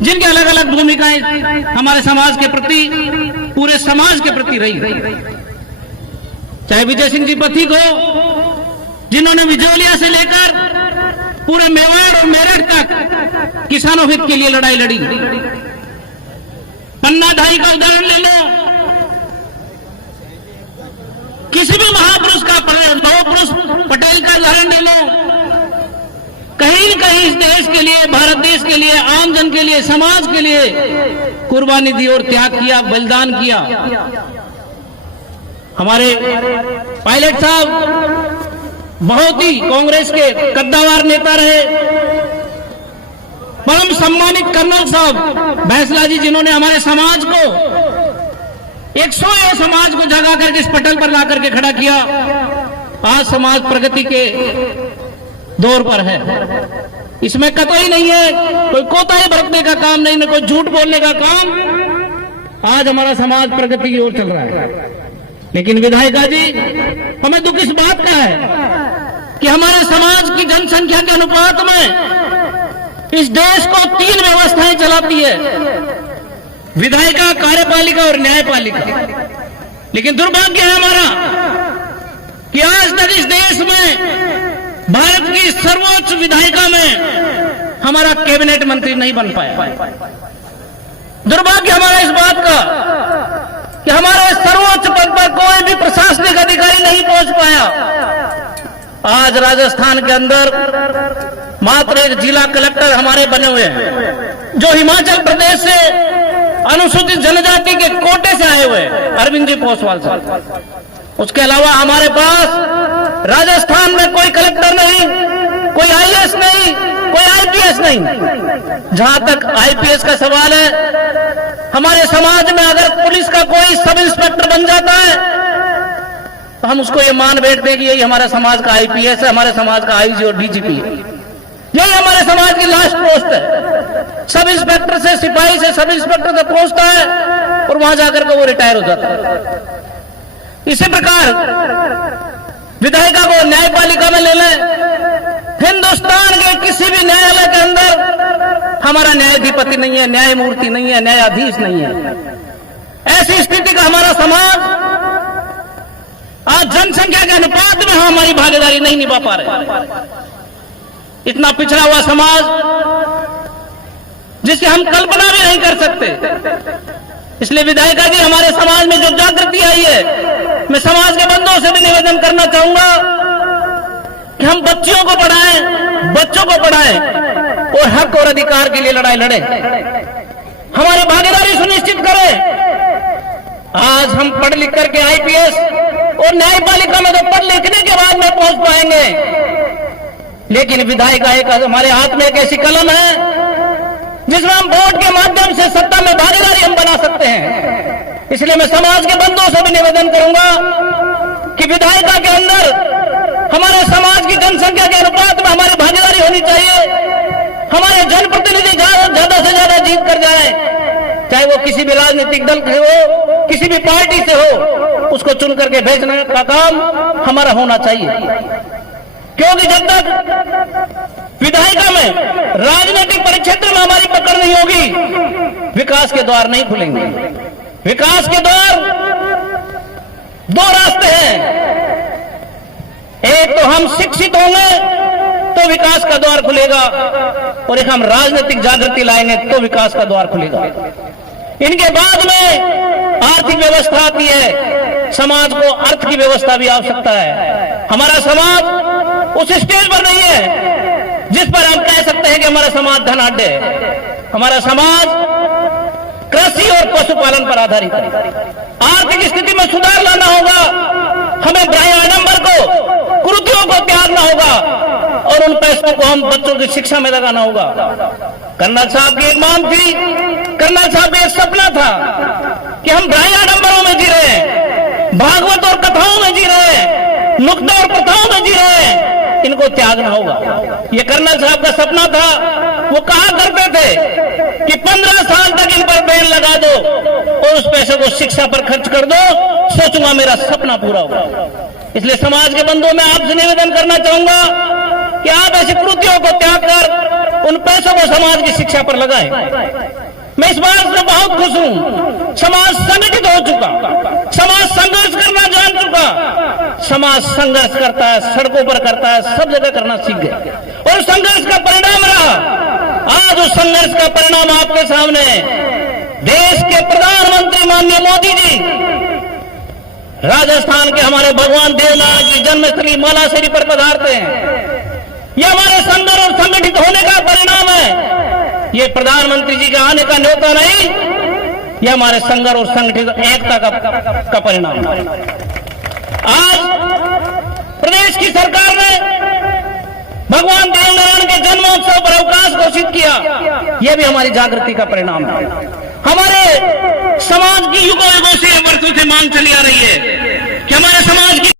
जिनकी अलग अलग भूमिकाएं हमारे समाज के प्रति, पूरे समाज के प्रति रही। चाहे विजय सिंह जी पथिक हो, जिन्होंने बिजौलिया से लेकर पूरे मेवाड़ और मेरठ तक किसानों हित के लिए लड़ाई लड़ी। पन्ना ढाई का उदाहरण ले लो, किसी भी महापुरुष का, महापुरुष पटेल का उदाहरण ले लो, कहीं न कहीं इस देश के लिए, भारत देश के लिए, आम जन के लिए, समाज के लिए कुर्बानी दी और त्याग किया, बलिदान किया। हमारे पायलट साहब बहुत ही कांग्रेस के कद्दावर नेता रहे। परम सम्मानित कर्नल साहब बैंसला जी, जिन्होंने हमारे समाज को, 100 समाज को जगा करके इस पटल पर ला करके खड़ा किया। आज समाज प्रगति के दौर पर है, इसमें कतई नहीं है, कोई कोताही बरतने का काम नहीं, न कोई झूठ बोलने का काम। आज हमारा समाज प्रगति की ओर चल रहा है। लेकिन विधायिका जी, हमें दुख इस बात का है कि हमारे समाज की जनसंख्या के अनुपात में इस देश को 3 व्यवस्थाएं चलाती है, विधायिका, कार्यपालिका और न्यायपालिका। लेकिन दुर्भाग्य है हमारा कि आज तक इस देश में भारत की सर्वोच्च विधायिका में हमारा कैबिनेट मंत्री नहीं बन पाया। दुर्भाग्य हमारा इस बात का कि हमारे सर्वोच्च पद पर कोई भी प्रशासनिक अधिकारी नहीं पहुंच पाया। आज राजस्थान के अंदर मात्र एक जिला कलेक्टर हमारे बने हुए हैं, जो हिमाचल प्रदेश से अनुसूचित जनजाति के कोटे से आए हुए हैं, अरविंद जी पोसवाल साहब। उसके अलावा हमारे पास राजस्थान में कोई कलेक्टर नहीं, कोई आईएएस नहीं, कोई आईपीएस नहीं। जहां तक आईपीएस का सवाल है, हमारे समाज में अगर पुलिस का कोई सब इंस्पेक्टर बन जाता है तो हम उसको ये मान बैठते हैं कि यही हमारे समाज का आईपीएस है, हमारे समाज का आईजी और डीजीपी है, यही हमारे समाज की लास्ट पोस्ट है। सब इंस्पेक्टर से, सिपाही से सब इंस्पेक्टर तक पहुंचता है और वहां जाकर के वो रिटायर हो जाता है। इसी प्रकार विधायिका को न्यायपालिका में ले लें, हिंदुस्तान के किसी भी न्यायालय के अंदर हमारा न्यायाधिपति नहीं है, न्यायमूर्ति नहीं है, न्यायाधीश नहीं है। ऐसी स्थिति का हमारा समाज आज जनसंख्या के अनुपात में हमारी भागीदारी नहीं निभा पा रहे। इतना पिछड़ा हुआ समाज जिसकी हम कल्पना भी नहीं कर सकते। इसलिए विधायिका जी, हमारे समाज में जो जागृति आई है, मैं समाज के बंधुओं से भी निवेदन करना चाहूंगा कि हम बच्चियों को पढ़ाएं, बच्चों को पढ़ाएं और हक और अधिकार के लिए लड़ाई लड़ें, हमारी भागीदारी सुनिश्चित करें। आज हम पढ़ लिख करके आईपीएस और न्यायपालिका में तो पढ़ लिखने के बाद में पहुंच पाएंगे, लेकिन विधायिका एक हमारे हाथ में एक ऐसी कलम है जिसमें हम वोट के माध्यम से सत्ता में भागीदारी हम बना सकते हैं। इसलिए मैं समाज के बंधुओं से भी निवेदन करूंगा कि विधायिका के अंदर हमारे समाज की जनसंख्या के अनुपात में हमारी भागीदारी होनी चाहिए। हमारे जनप्रतिनिधि ज्यादा से ज्यादा जीत कर जाए, चाहे वो किसी भी राजनीतिक दल से हो, किसी भी पार्टी से हो, उसको चुन करके भेजने का काम हमारा होना चाहिए। क्योंकि जब तक विधायिका में राजनीतिक परिक्षेत्र में हमारी पकड़ नहीं होगी, विकास के द्वार नहीं खुलेंगे। विकास के द्वार 2 रास्ते हैं, एक तो हम शिक्षित होंगे तो विकास का द्वार खुलेगा, और एक हम राजनीतिक जागृति लाएंगे तो विकास का द्वार खुलेगा। इनके बाद में आर्थिक व्यवस्था आती है, समाज को अर्थ की व्यवस्था भी आवश्यकता है। हमारा समाज उस स्टेज पर नहीं है जिस पर हम कह सकते हैं कि हमारा समाज धनाढ्य है। हमारा समाज कृषि और पशुपालन पर आधारित है। आर्थिक स्थिति में सुधार लाना होगा, हमें बाह्य आडंबर को, कुरीतियों को त्यागना होगा और उन पैसों को हम बच्चों की शिक्षा में लगाना होगा। कर्नल साहब की एक मांग थी, कर्नल साहब का एक सपना था कि हम बाह्य आडंबरों में जी रहे हैं, भागवत और कथाओं में जी रहे हैं, नुक्ता और प्रथाओं में जी रहे हैं, इनको त्यागना होगा। ये कर्नल साहब का सपना था। वो कहा करते थे कि 15 साल तक इन पर बैन लगा दो और उस पैसे को शिक्षा पर खर्च कर दो, सोचूंगा मेरा सपना पूरा होगा। इसलिए समाज के बंधुओं में आपसे निवेदन करना चाहूंगा कि आप ऐसी कृतियों को त्याग कर उन पैसों को समाज की शिक्षा पर लगाएं। मैं इस बात से बहुत खुश हूं। समाज संगठित हो चुका, समाज संघर्ष करना जान चुका, समाज संघर्ष करता है, सड़कों पर करता है, सब जगह करना सीख गया और संघर्ष का परिणाम रहा। आज उस संघर्ष का परिणाम आपके सामने। देश के प्रधानमंत्री माननीय मोदी जी राजस्थान के हमारे भगवान देवनाथ की जन्मस्थली मालाशेरी पर पधारते हैं। यह हमारे संघर्ष और संगठित होने का परिणाम है। ये प्रधानमंत्री जी के आने का न्योता नहीं, यह हमारे संघर्ष और संगठित एकता का परिणाम है। आज प्रदेश की सरकार ने भगवान देवनारायण के जन्मोत्सव पर अवकाश घोषित किया, यह भी हमारी जागृति का परिणाम है। हमारे समाज की युगों युगों से वर्षों से मांग चली आ रही है कि हमारे समाज की